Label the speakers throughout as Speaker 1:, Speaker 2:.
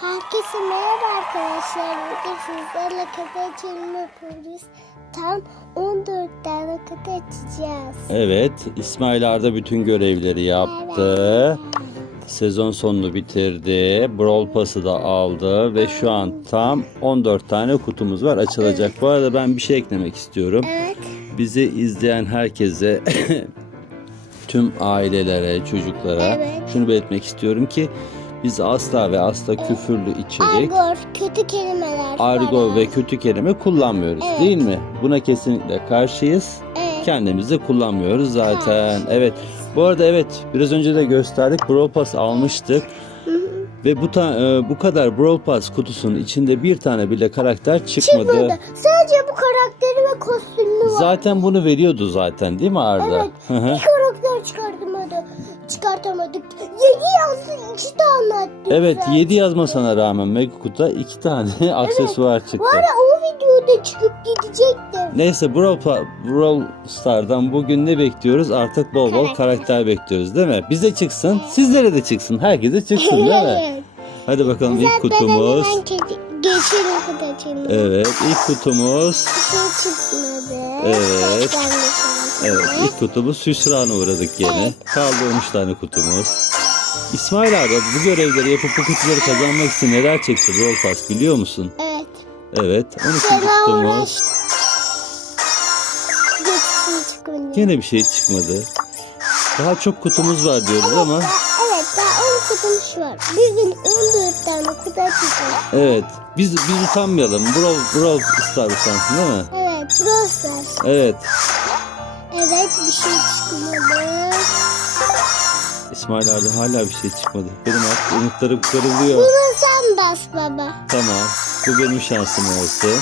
Speaker 1: Herkese merhaba arkadaşlar. Bugün sizlerle kutu açılımı yapıyoruz. Tam 14 tane kutu açacağız.
Speaker 2: Evet, İsmail Arda bütün görevleri yaptı. Sezon sonunu bitirdi. Brawl Pass'ı da aldı ve şu an tam 14 tane kutumuz var açılacak. Bu arada ben bir şey eklemek istiyorum.
Speaker 1: Evet.
Speaker 2: Bizi izleyen herkese tüm ailelere, çocuklara
Speaker 1: Evet.
Speaker 2: şunu belirtmek istiyorum ki biz asla ve asla küfürlü içerik,
Speaker 1: Argo, kötü kelimeler
Speaker 2: argo
Speaker 1: falan.
Speaker 2: ve kötü kelime kullanmıyoruz
Speaker 1: Evet.
Speaker 2: değil mi? Buna kesinlikle karşıyız.
Speaker 1: Evet.
Speaker 2: Kendimiz de kullanmıyoruz zaten. Evet. Bu arada evet biraz önce de gösterdik. Brawl Pass almıştık. Ve bu ta- e, bu kadar Brawl Pass kutusunun içinde bir tane bile karakter çıkmadı.
Speaker 1: Çıkmadı. Sadece bu karakteri ve kostümü var.
Speaker 2: Zaten bunu veriyordu zaten değil mi Arda?
Speaker 1: Evet.
Speaker 2: Hı hı.
Speaker 1: Bir. Çıkartamadık. 7 yazdı 2 tane attı.
Speaker 2: evet
Speaker 1: zaten.
Speaker 2: 7 yazmasına rağmen Mega Kutu'da 2 tane aksesuar çıktı.
Speaker 1: Var ya o videoda çıkıp gidecektim.
Speaker 2: Neyse Brawl, Brawl Star'dan bugün ne bekliyoruz? Artık bol bol
Speaker 1: Karakter.
Speaker 2: karakter bekliyoruz değil mi? Bize çıksın, sizlere de çıksın, herkese çıksın değil mi?
Speaker 1: Evet.
Speaker 2: Hadi bakalım ilk
Speaker 1: Zaten
Speaker 2: kutumuz. Evet ilk kutumuz. Evet. Evet ilk kutumuz hüsrana uğradık gene. Kaldı 13 tane kutumuz. İsmail abi bu görevleri yapıp bu kutuları kazanmak için neler çekti Brawl Pass biliyor musun?
Speaker 1: Evet.
Speaker 2: Evet 12.
Speaker 1: Fena
Speaker 2: kutumuz.
Speaker 1: uğraştı. Geçsin çıkmadı.
Speaker 2: Gene bir şey çıkmadı. Daha çok kutumuz var diyoruz ama
Speaker 1: Daha- evet daha 10 kutumuz var. Bir gün 14 tane kutu açacağız.
Speaker 2: evet biz biz utanmayalım. Brawl, Brawl Star utansın değil mi?
Speaker 1: Evet. Brawl Stars.
Speaker 2: Evet.
Speaker 1: Bir şey çıkmadı.
Speaker 2: İsmail abi hala bir şey çıkmadı. Benim artık umutlarım kırılıyor.
Speaker 1: Bunu sen bas baba.
Speaker 2: Tamam. Bu benim şansım olsun.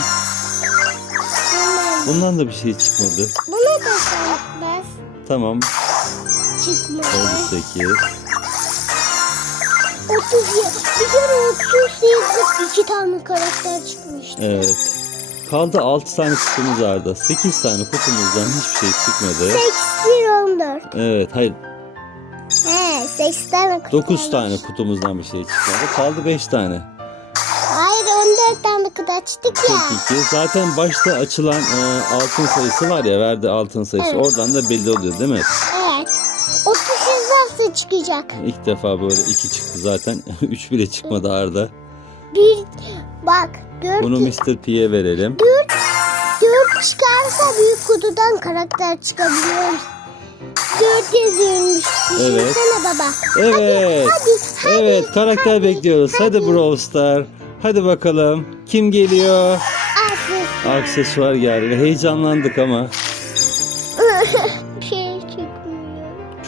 Speaker 1: Hemen.
Speaker 2: Bundan da bir şey çıkmadı.
Speaker 1: Bunu da sen bas.
Speaker 2: Tamam.
Speaker 1: Çıkmadı.
Speaker 2: Oldu 8.
Speaker 1: 30 ya. Bir kere 30 yazıp 2 tane karakter çıkmıştı.
Speaker 2: Evet. Kaldı 6 tane kutumuz vardı. 8 tane kutumuzdan hiçbir şey çıkmadı.
Speaker 1: 81 14.
Speaker 2: Evet hayır
Speaker 1: He 8 tane kutu.
Speaker 2: 9
Speaker 1: varmış.
Speaker 2: tane kutumuzdan bir şey çıkmadı. Kaldı 5 tane.
Speaker 1: Hayır 14 tane kutu açtık ya.
Speaker 2: Çok iyi. Zaten başta açılan e, altın sayısı var ya verdi altın sayısı.
Speaker 1: Evet.
Speaker 2: Oradan da belli oluyor değil mi?
Speaker 1: Evet. 30 yazarsa çıkacak.
Speaker 2: İlk defa böyle 2 çıktı zaten. 3 bile çıkmadı Arda.
Speaker 1: Bir bak 4
Speaker 2: Bunu Mr. P'ye verelim.
Speaker 1: 4 çıkarsa büyük kutudan karakter çıkabiliyor. 4 yazıyormuş.
Speaker 2: Evet.
Speaker 1: Düşünsene baba.
Speaker 2: Evet.
Speaker 1: Hadi hadi.
Speaker 2: Evet karakter bekliyoruz. Hadi Brawl Star. Hadi bakalım. Kim geliyor?
Speaker 1: Aferin.
Speaker 2: Aksesuar geldi. Heyecanlandık ama.
Speaker 1: Şey çıkmıyor.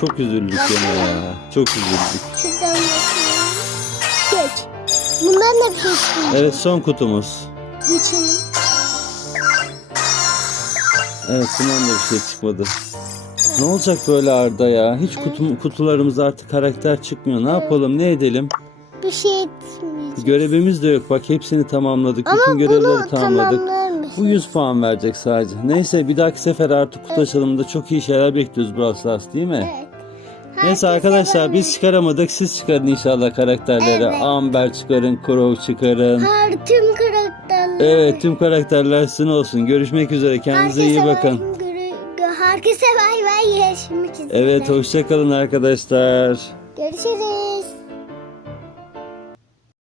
Speaker 2: Çok üzüldük yine ya. Çok üzüldük.
Speaker 1: Şuradan. Bir şey çıkmıyor.
Speaker 2: Evet son kutumuz.
Speaker 1: Geçelim.
Speaker 2: Evet bundan da bir şey çıkmadı. Ne olacak böyle Arda ya? Hiç kutum, kutularımızda artık karakter çıkmıyor. Ne yapalım ne edelim?
Speaker 1: Bir şey etmeyecek.
Speaker 2: Görevimiz de yok. Bak hepsini tamamladık.
Speaker 1: Ama
Speaker 2: Bütün görevleri tamamladık. Bu 100 puan verecek sadece. Neyse bir dahaki sefer artık kutu açılımında çok iyi şeyler bekliyoruz Brawl Stars değil mi?
Speaker 1: Evet.
Speaker 2: Neyse arkadaşlar biz çıkaramadık. Siz çıkarın inşallah karakterleri.
Speaker 1: Evet.
Speaker 2: Amber çıkarın, Crow çıkarın.
Speaker 1: Her tüm karakterler.
Speaker 2: Evet tüm karakterler sizin olsun. Görüşmek üzere. Kendinize iyi
Speaker 1: Herkese
Speaker 2: bakın.
Speaker 1: bay- görü- gö- Herkese bay bay. Görüşmek üzere.
Speaker 2: Evet hoşçakalın arkadaşlar.
Speaker 1: Görüşürüz.